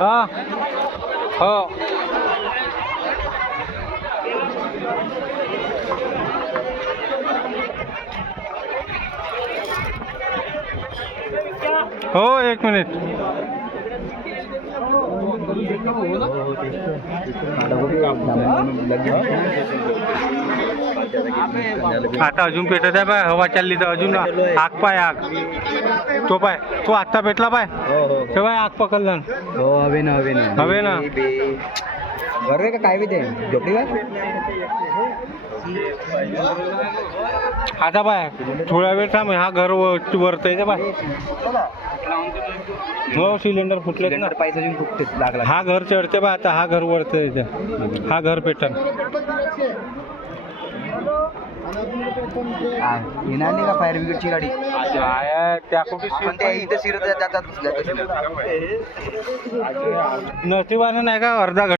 हा हो हो 1 मिनिट. आता अजून पेटत आहे पाय, हवा चालली तर अजून आग पाय आग. तो पाय तो आत्ता पेटला पाय, ते पाय आग पकडलं. हो हवे ना हवे ना. बरोबर का काय बी ते झोपडी काय आता पाय थोडा वेळ थांब, हा घर वरतय ते पाय. हो सिलेंडर फुटलेत ना. पैसा अजून फुटते लागला. हा घर चढते बा, आता हा घर वरतय. हा घर पेटन. येणार का फायर ब्रिगेडची गाडी? त्या कुठे पण ते इथं शिरत जातात नशिबानं नाही का अर्धा